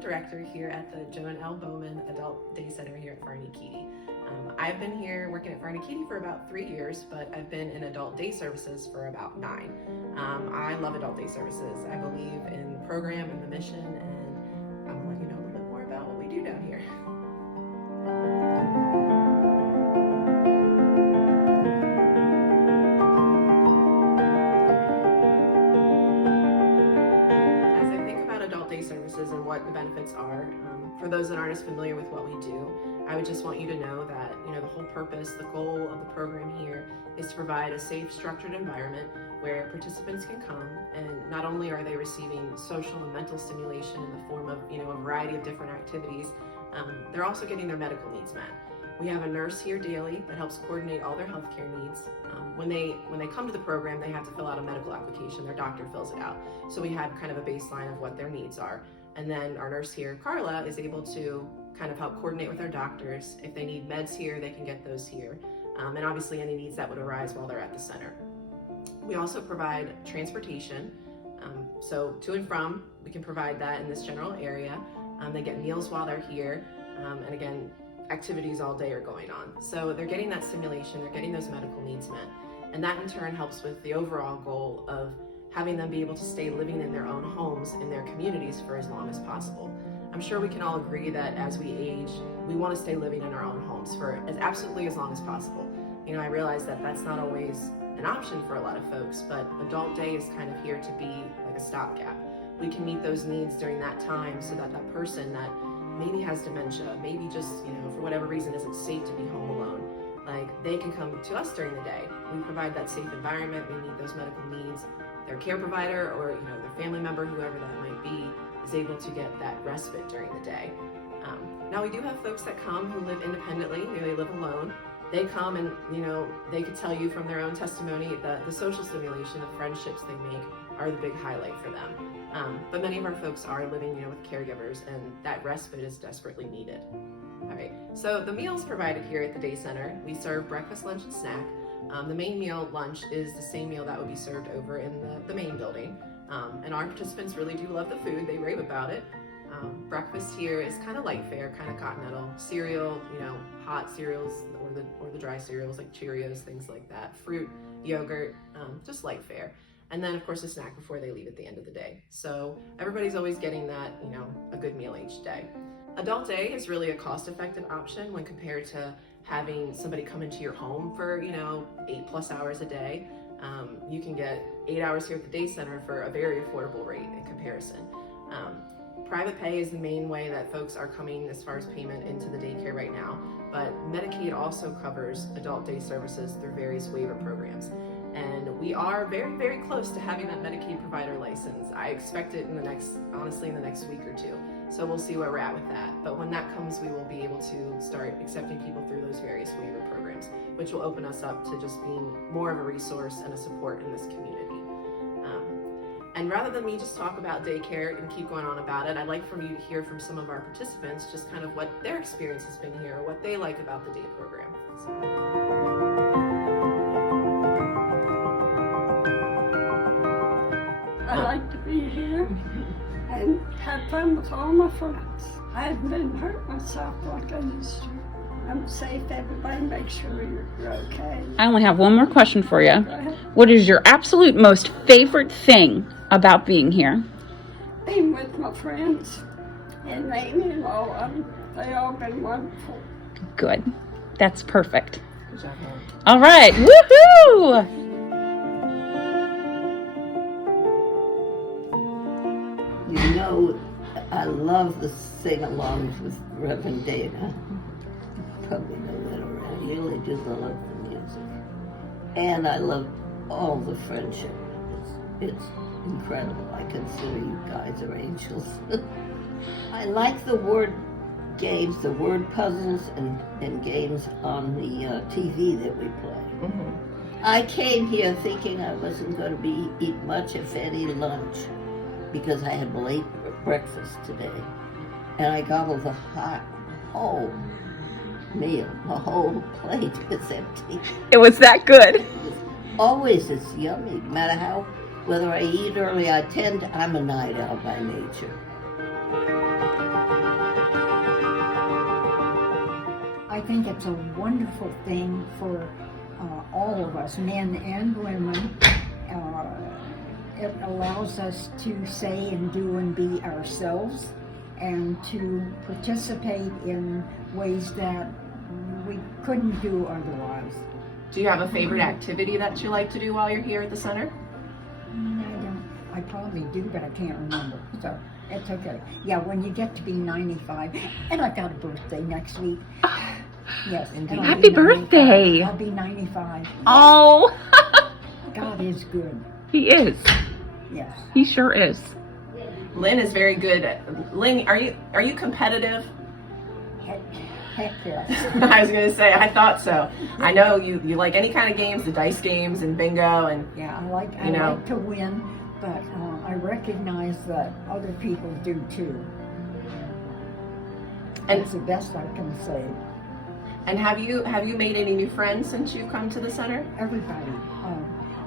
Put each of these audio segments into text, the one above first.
director here at the Joan L. Bowman Adult Day Center here at Farney Keedy. I've been here working at Farney Keedy for about 3 years, but I've been in adult day services for about 9. I love adult day services. I believe in the program and the mission, and I'm going to let you know a little bit more about what we do down here. Services and what the benefits are. For those that aren't as familiar with what we do, I would just want you to know that the whole purpose, the goal of the program here is to provide a safe, structured environment where participants can come, and not only are they receiving social and mental stimulation in the form of a variety of different activities, they're also getting their medical needs met. We have a nurse here daily that helps coordinate all their healthcare needs. When they come to the program, they have to fill out a medical application. Their doctor fills it out. So we have kind of a baseline of what their needs are. And then our nurse here, Carla, is able to kind of help coordinate with our doctors. If they need meds here, they can get those here. And obviously any needs that would arise while they're at the center. We also provide transportation. So to and from, we can provide that in this general area. They get meals while they're here. And again, activities all day are going on. So they're getting that stimulation, they're getting those medical needs met. And that in turn helps with the overall goal of having them be able to stay living in their own homes, in their communities for as long as possible. I'm sure we can all agree that as we age, we want to stay living in our own homes for absolutely as long as possible. I realize that that's not always an option for a lot of folks, but Adult Day is kind of here to be like a stopgap. We can meet those needs during that time so that that person that maybe has dementia, maybe just, for whatever reason isn't safe to be home alone, they can come to us during the day. We provide that safe environment, we meet those medical needs. Their care provider or their family member, whoever that might be, is able to get that respite during the day. Now we do have folks that come who live independently, they live alone. They come and they could tell you from their own testimony that the social stimulation, the friendships they make are the big highlight for them. But many of our folks are living with caregivers, and that respite is desperately needed. All right, so the meals provided here at the day center, we serve breakfast, lunch, and snack. The main meal, lunch, is the same meal that would be served over in the main building. And our participants really do love the food, they rave about it. Breakfast here is kind of light fare, kind of continental. Cereal, hot cereals or the dry cereals like Cheerios, things like that. Fruit, yogurt, just light fare. And then of course a snack before they leave at the end of the day. So everybody's always getting that, a good meal each day. Adult Day is really a cost-effective option when compared to having somebody come into your home for 8+ hours a day. You can get 8 hours here at the day center for a very affordable rate in comparison. Private pay is the main way that folks are coming as far as payment into the daycare right now, but Medicaid also covers adult day services through various waiver programs. And we are very, very close to having that Medicaid provider license. I expect it in the next week or two. So we'll see where we're at with that. But when that comes, we will be able to start accepting people through those various waiver programs, which will open us up to just being more of a resource and a support in this community. And rather than me just talk about daycare and keep going on about it, I'd like for you to hear from some of our participants just kind of what their experience has been here, what they like about the day program. I like to be here and have fun with all my friends. I haven't been hurt myself like I used to. I'm safe, everybody make sure you're okay. I only have one more question for you. Go ahead. What is your absolute most favorite thing about being here? Being with my friends and Amy and all of them. They all been wonderful. Good. That's perfect. All right. Woohoo! I love the sing-alongs with Reverend Dana. Probably know that already. I really do love the music. And I love all the friendship. It's incredible. I consider you guys are angels. I like the word games, the word puzzles, and games on the TV that we play. Mm-hmm. I came here thinking I wasn't going to eat much, if any, lunch, because I had late breakfast today. And I gobbled the whole meal. The whole plate is empty. It was that good. Always it's yummy. No matter whether I eat early, I'm a night owl by nature. I think it's a wonderful thing for all of us, men and women. It allows us to say and do and be ourselves, and to participate in ways that we couldn't do otherwise. Do you have a favorite activity that you like to do while you're here at the center? I probably do, but I can't remember, so it's okay. Yeah, when you get to be 95, and I've got a birthday next week. Yes. and I'll Happy be 95. birthday. I'll be 95. Oh, God is good. he is. Yes. He sure is. Lynn is very good. Lynn, are you competitive? Heck yes. I was gonna say, I thought so. I know you like any kind of games, the dice games and bingo, and Yeah, I like to win, but I recognize that other people do too. And- That's the best I can say. And have you made any new friends since you've come to the center? Everybody.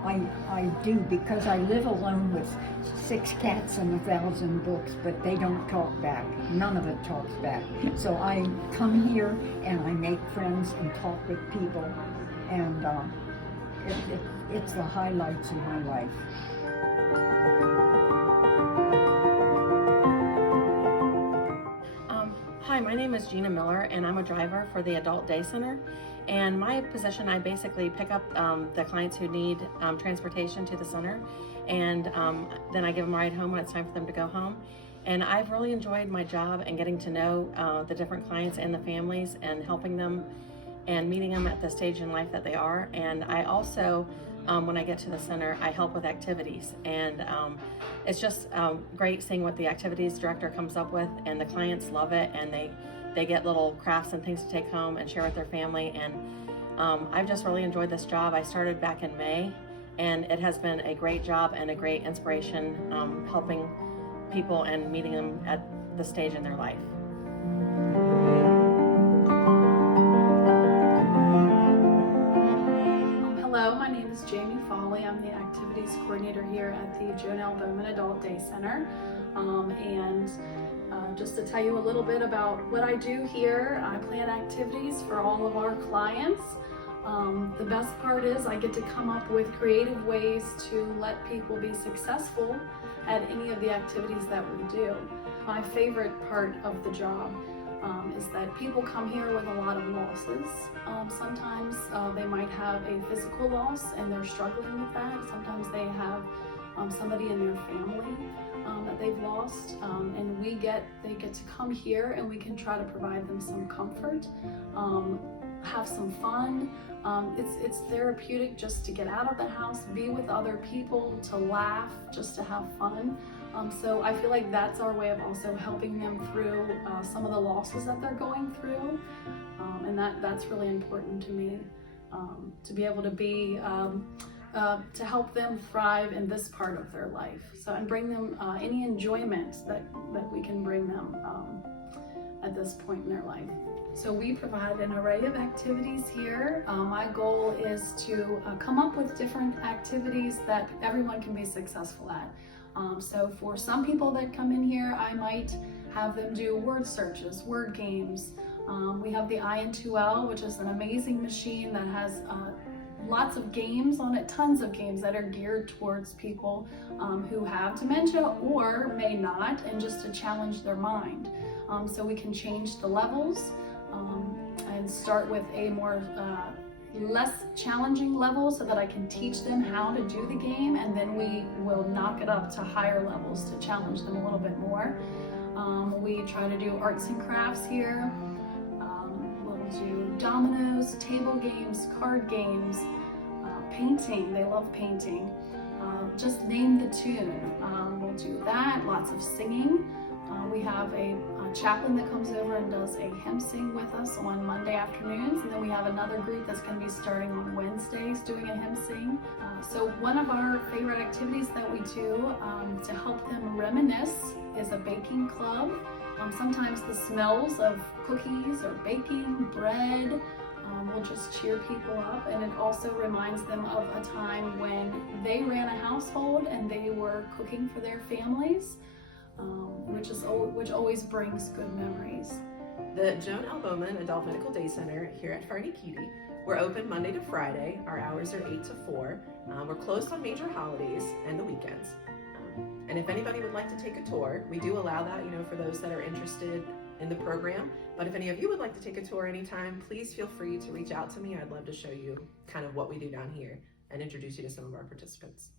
I do, because I live alone with 6 cats and 1,000 books, but they don't talk back. None of it talks back. So I come here and I make friends and talk with people, and it's the highlights of my life. Hi, my name is Gina Miller, and I'm a driver for the Adult Day Center. And my position, I basically pick up the clients who need transportation to the center, and then I give them a ride home when it's time for them to go home. And I've really enjoyed my job and getting to know the different clients and the families, and helping them and meeting them at the stage in life that they are. And I also, when I get to the center, I help with activities, and it's just great seeing what the activities director comes up with, and the clients love it, and they get little crafts and things to take home and share with their family. And I've just really enjoyed this job. I started back in May, and it has been a great job and a great inspiration, helping people and meeting them at the stage in their life. Hello, my name is Jamie Foley. I'm the activities coordinator here at the Jonelle Bowman Adult Day Center. Just to tell you a little bit about what I do here, I plan activities for all of our clients. The best part is I get to come up with creative ways to let people be successful at any of the activities that we do. My favorite part of the job is that people come here with a lot of losses. Sometimes they might have a physical loss and they're struggling with that. Sometimes they have somebody in their family that they've lost, and they get to come here and we can try to provide them some comfort, have some fun. It's therapeutic just to get out of the house, be with other people, to laugh, just to have fun. So I feel like that's our way of also helping them through some of the losses that they're going through, and that's really important to me, to be able to be to help them thrive in this part of their life. So, and bring them any enjoyment that we can bring them at this point in their life. So we provide an array of activities here. My goal is to come up with different activities that everyone can be successful at. So for some people that come in here, I might have them do word searches, word games. We have the IN2L, which is an amazing machine that has lots of games on it, tons of games that are geared towards people who have dementia or may not, and just to challenge their mind. So we can change the levels and start with a more less challenging level so that I can teach them how to do the game, and then we will knock it up to higher levels to challenge them a little bit more. We try to do arts and crafts here. We'll do dominoes, table games, card games, painting. They love painting. Just name the tune. We'll do that, lots of singing. We have a chaplain that comes over and does a hymn sing with us on Monday afternoons, and then we have another group that's going to be starting on Wednesdays doing a hymn sing. So one of our favorite activities that we do to help them reminisce is a baking club. Sometimes the smells of cookies or baking, bread, will just cheer people up, and it also reminds them of a time when they ran a household and they were cooking for their families. Which always brings good memories. The Joan L. Bowman Adult Medical Day Center here at Farnikiti. We're open Monday to Friday. Our hours are 8 to 4. We're closed on major holidays and the weekends. And if anybody would like to take a tour, we do allow that, for those that are interested in the program. But if any of you would like to take a tour anytime, please feel free to reach out to me. I'd love to show you kind of what we do down here and introduce you to some of our participants.